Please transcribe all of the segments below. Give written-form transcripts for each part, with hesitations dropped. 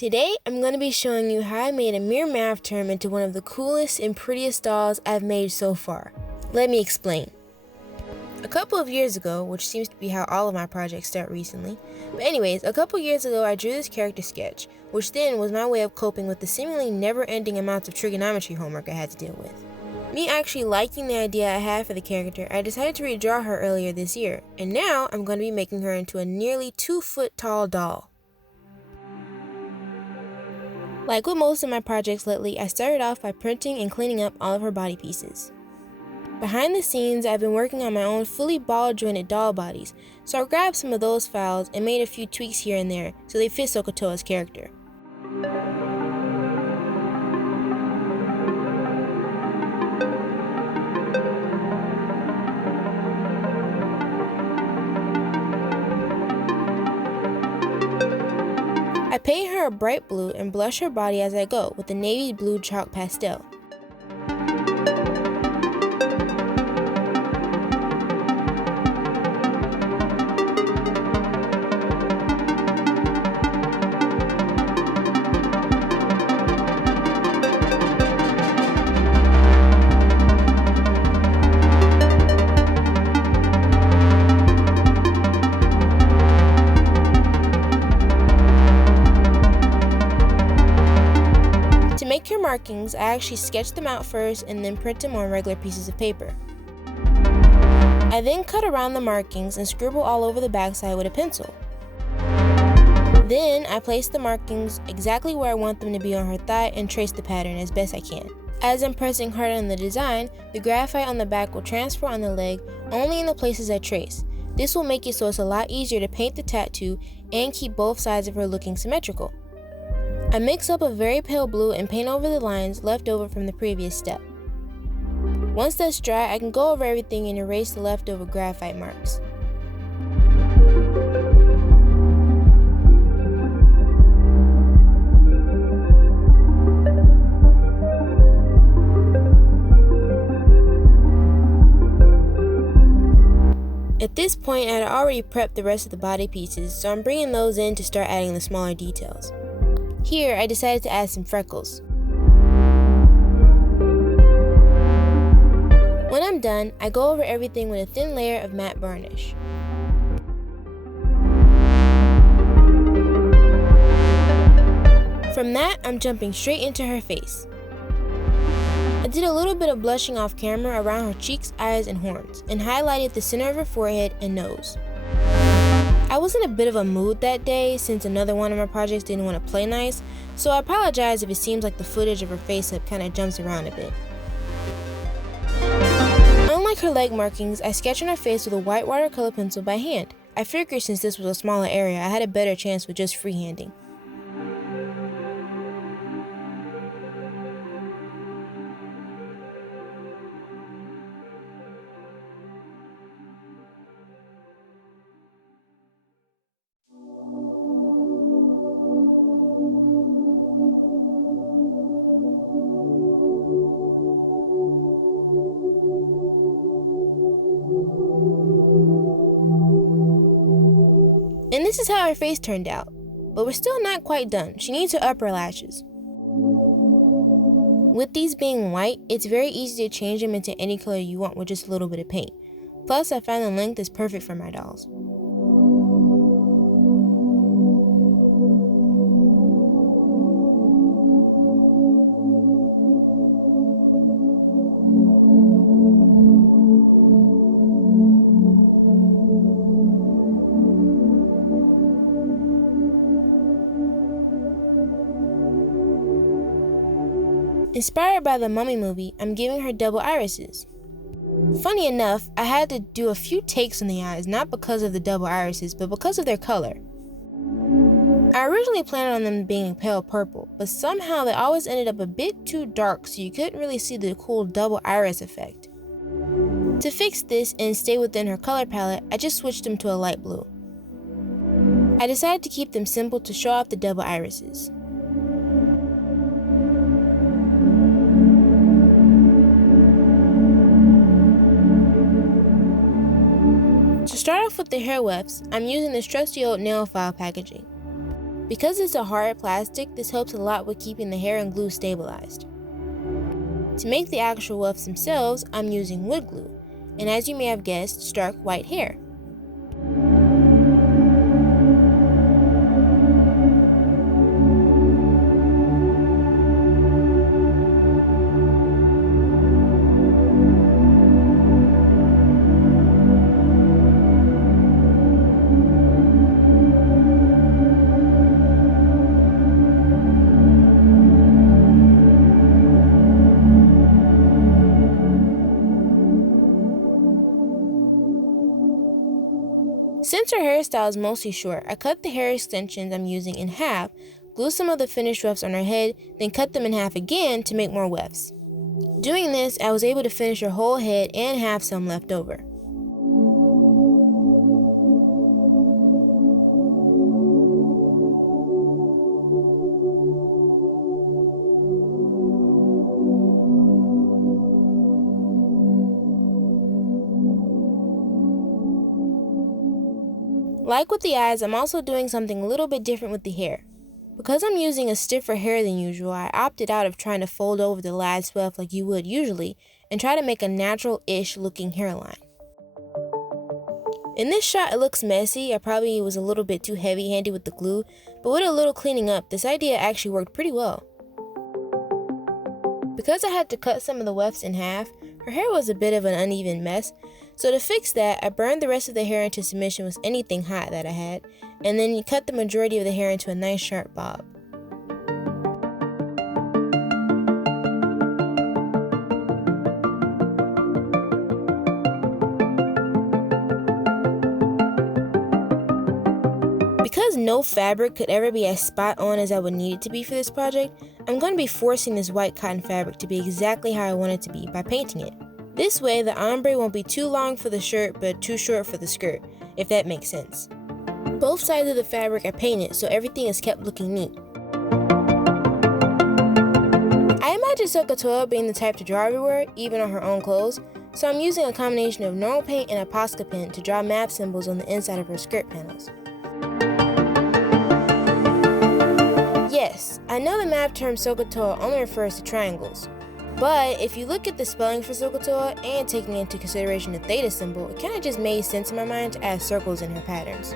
Today, I'm going to be showing you how I made a mere math term into one of the coolest and prettiest dolls I've made so far. Let me explain. A couple of years ago, which seems to be how all of my projects start recently, but anyways, a couple years ago I drew this character sketch, which then was my way of coping with the seemingly never-ending amounts of trigonometry homework I had to deal with. Me actually liking the idea I had for the character, I decided to redraw her earlier this year, and now I'm going to be making her into a nearly 2-foot tall doll. Like with most of my projects lately, I started off by printing and cleaning up all of her body pieces. Behind the scenes, I've been working on my own fully ball-jointed doll bodies, so I grabbed some of those files and made a few tweaks here and there so they fit SOHCAHTOA's character. I paint her a bright blue and blush her body as I go with a navy blue chalk pastel. To make her markings, I actually sketched them out first and then print them on regular pieces of paper. I then cut around the markings and scribble all over the backside with a pencil. Then I place the markings exactly where I want them to be on her thigh and trace the pattern as best I can. As I'm pressing hard on the design, the graphite on the back will transfer on the leg only in the places I trace. This will make it so it's a lot easier to paint the tattoo and keep both sides of her looking symmetrical. I mix up a very pale blue and paint over the lines left over from the previous step. Once that's dry, I can go over everything and erase the leftover graphite marks. At this point, I had already prepped the rest of the body pieces, so I'm bringing those in to start adding the smaller details. Here, I decided to add some freckles. When I'm done, I go over everything with a thin layer of matte varnish. From that, I'm jumping straight into her face. I did a little bit of blushing off camera around her cheeks, eyes, and horns, and highlighted the center of her forehead and nose. I was in a bit of a mood that day since another one of my projects didn't want to play nice, so I apologize if it seems like the footage of her face-up kind of jumps around a bit. Unlike her leg markings, I sketched on her face with a white watercolor pencil by hand. I figured since this was a smaller area, I had a better chance with just freehanding. And this is how her face turned out, but we're still not quite done. She needs her upper lashes. With these being white, it's very easy to change them into any color you want with just a little bit of paint. Plus, I find the length is perfect for my dolls. Inspired by the Mummy movie, I'm giving her double irises. Funny enough, I had to do a few takes on the eyes, not because of the double irises, but because of their color. I originally planned on them being pale purple, but somehow they always ended up a bit too dark so you couldn't really see the cool double iris effect. To fix this and stay within her color palette, I just switched them to a light blue. I decided to keep them simple to show off the double irises. To start off with the hair wefts, I'm using this trusty old nail file packaging. Because it's a hard plastic, this helps a lot with keeping the hair and glue stabilized. To make the actual wefts themselves, I'm using wood glue, and as you may have guessed, stark white hair. Since our hairstyle is mostly short, I cut the hair extensions I'm using in half, glue some of the finished wefts on her head, then cut them in half again to make more wefts. Doing this, I was able to finish her whole head and have some left over. Like with the eyes, I'm also doing something a little bit different with the hair. Because I'm using a stiffer hair than usual, I opted out of trying to fold over the last weft like you would usually and try to make a natural-ish looking hairline. In this shot, it looks messy. I probably was a little bit too heavy-handed with the glue, but with a little cleaning up, this idea actually worked pretty well. Because I had to cut some of the wefts in half, her hair was a bit of an uneven mess, so to fix that, I burned the rest of the hair into submission with anything hot that I had, and then you cut the majority of the hair into a nice sharp bob. Because no fabric could ever be as spot on as I would need it to be for this project, I'm going to be forcing this white cotton fabric to be exactly how I want it to be by painting it. This way, the ombre won't be too long for the shirt but too short for the skirt, if that makes sense. Both sides of the fabric are painted, so everything is kept looking neat. I imagine SOHCAHTOA being the type to draw everywhere, even on her own clothes, so I'm using a combination of normal paint and a Posca pen to draw math symbols on the inside of her skirt panels. Yes, I know the math term SOHCAHTOA only refers to triangles. But if you look at the spelling for SOHCAHTOA and taking into consideration the theta symbol, it kind of just made sense in my mind to add circles in her patterns.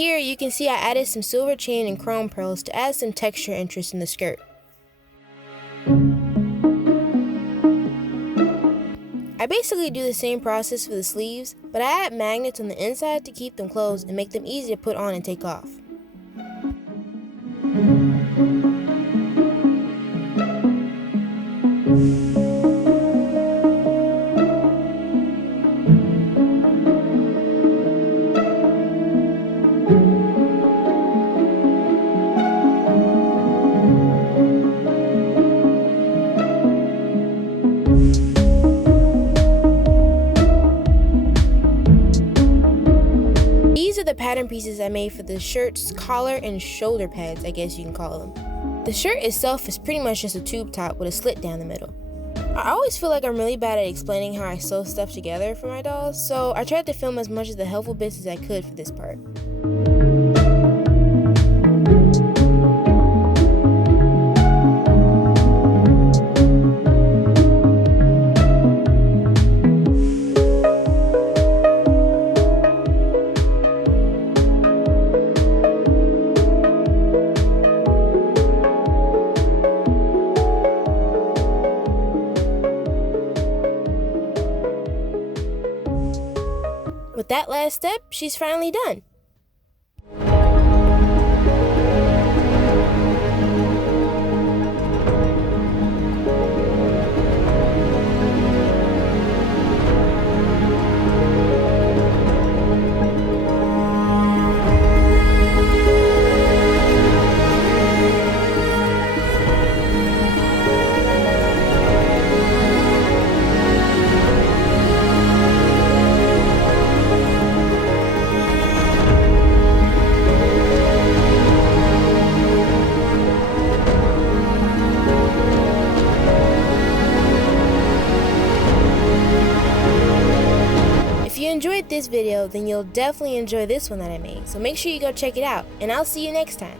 Here you can see I added some silver chain and chrome pearls to add some texture interest in the skirt. I basically do the same process for the sleeves, but I add magnets on the inside to keep them closed and make them easy to put on and take off. the pattern pieces I made for the shirt's collar and shoulder pads, I guess you can call them. The shirt itself is pretty much just a tube top with a slit down the middle. I always feel like I'm really bad at explaining how I sew stuff together for my dolls, so I tried to film as much of the helpful bits as I could for this part. With that last step, she's finally done. If you enjoyed this video, then you'll definitely enjoy this one that I made, so make sure you go check it out, and I'll see you next time.